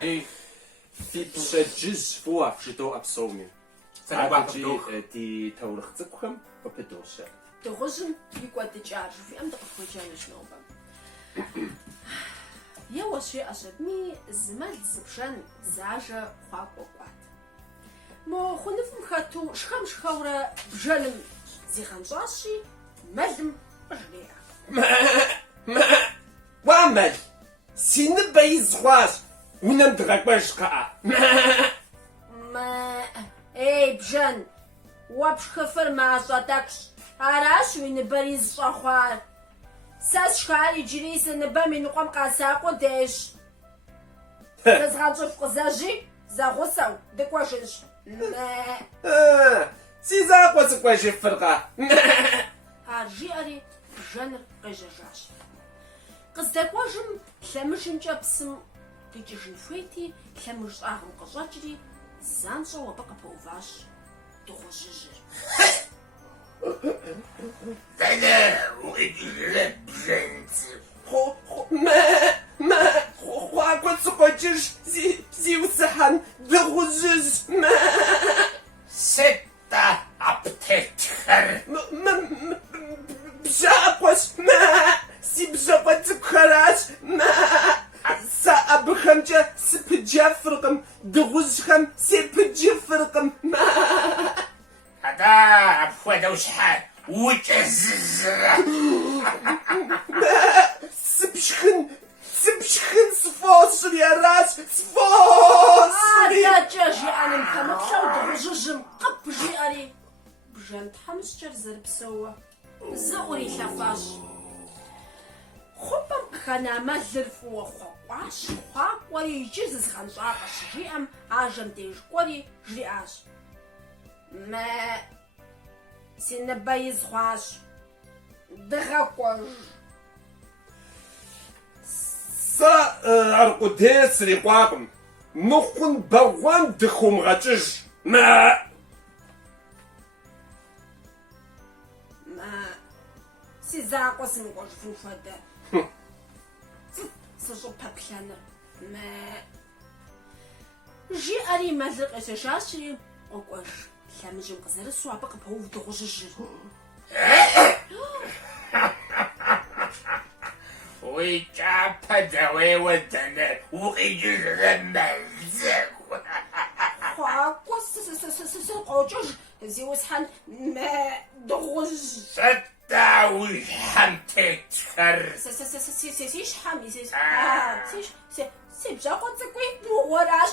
في بشجز فوا في شتو أبصومي. دي تورخ تكهم وبدوشة. دغъужьым и кӏуэдыкӏ''ар жыхуиӏэм дыкъыпхуэкӏэнущ нобэ. Еуэ щиӏэщ абыми зы мэл зыбжэн зажэ хъуакӏуэ кӏуат. Мо хъуныфӏым хэту шхэм-шхэурэ бжэным зигъэнщӏащи, мэлым къыжриӏэ. Уа мэл! Си ныбэ из хъуащ! Унэм дыкъэкӏуэж кхъыӏэ! Ей, бжэн! Уэ пшхыфыр мащӏэ тӏэкӏущ. Аращ уи ныбэр из щӏэхъуар. Сэ сшхар иджыри зы ныбэм и ныкъуэм къэсакъуэ деж. Зызгъэнщӏыф къызэжьи, зэгъусэу дыкӏуэжынщ. Си закъуэ сыкӏуэжыфыркъэ? Ар жиӏэри бжэныр къежьэжащ. Къыздэкӏуэжым лъэмыжымкӏэ псым къикӏыжын хуейти, лъэмыж щӏагъым къыщӏэкӏри, занщӏэу абы къыпэуващ дыгъужьыжьыр. Дэнэ укъикӏыжрэ бжэнцыр? Хъуакӏуэ сыкъуэкӏыж зиусыхьэн дыгъужьыжь! Сыт-тӏэ аппетитхэр? Бжьакъуэщ! Си бжьакъуэ цӏыкӏухэращ! Сэ абыхэмкӏэ сыпыджэфыркъым, дыгъужьхэм сепыджыфыркъым! Атӏэ апхуэдэу щхьэ укӏэзызрэ? Сыпшхын сфосри аращ! Сфосри! Адакӏэ жиӏэным пэмыплъэу дыгъужьыжьым къып жиӏэри, бжэн тхьэмыщкӏэр зэрыпсэуэ зыӏури лъэфащ. Хъупӏэм къыхэна мэлыр фӏыуэ хъуэкъуащ, хъуакӏуэри иджы зызгъэнщӏа къыщыжиӏэм ажэм деж кӏуэри жриӏащ. Си ныбэ из хъуащ, дыгъэкӏуэж. Сэ аркъудей срикъуакъым. Мыхъун бэгъуэм дыхумгъэкӏыж! Си закъуэ сымыкӏуэжыфын хуэдэ. Сыщӏыпэплъэныр. Жиӏэри мэлыр къещэжащи, къокӏуэж. Лъэмыжым къызэрысу абы къыпэув дыгъужьыжьыр. Уи кӏапэ дэуейуэ дэнэ укъикӏыжрэ мэзэгу? Хъуакӏуэ сыкъокӏыж зиусхьэн дыгъужь. Сыт-тӏэ уи щхьэм тетхэр? Си щхьэм си бжьакъуэ цӏыкӏуи уэращ.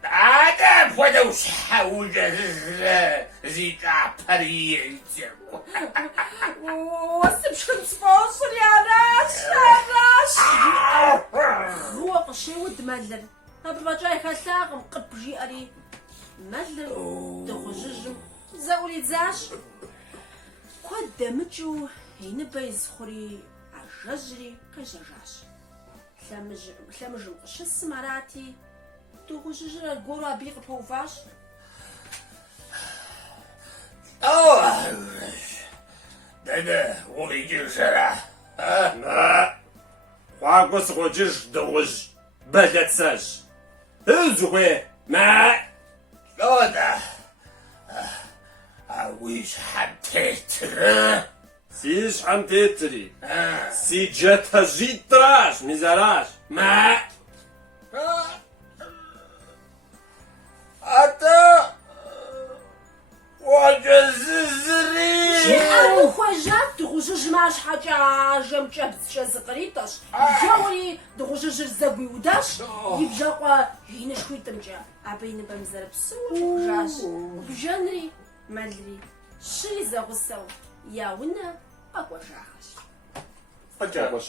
Атӏэ апхуэдэу щхьэ укӏэзызрэ зи кӏапэр езэгу? Уэ сыпшхын сфосри аращ! Гъыуэ къыщеуд мэлыр. Абы фӏэкӏа ихэлъакъым къып жиӏэри. Мэлыр дыгъужьыжьым зэӏуридзащ. Куэд дэмыкӏыу и ныбэ из хъури, ажэжьри къежьэжащ. Лъэмыжым къыщысым арати, дыгъужьыжьыр аргуэру абы къыпэуващ. Дэнэ укъикӏыжрэ? Хъуакӏуэ сыкъокӏыж дыгъужь, бэлэцэжь! Зыхуей! Лӏо-тӏэ, уи щхьэм тетрэ? Си щхьэм тетри, си джатэжьитӏращ, мизэращ! Атӏэ уакӏэзызри? Жиӏэм ухуэжат дыгъужьыжьым арщхьэкӏэ ажэм кӏэбдзкӏэ зыкъритӏэщ. Жэуэри дыгъужьыжьыр зэгу иудащ, и бжьакъуэ инышхуитӏымкӏэ. Абы и ныбэм зэрыпсэууэ фӏэхужащ. Бжэнри мэлри щыри зэгъусэу я унэ къэкӏуэжахэщ. Къэджахэщ.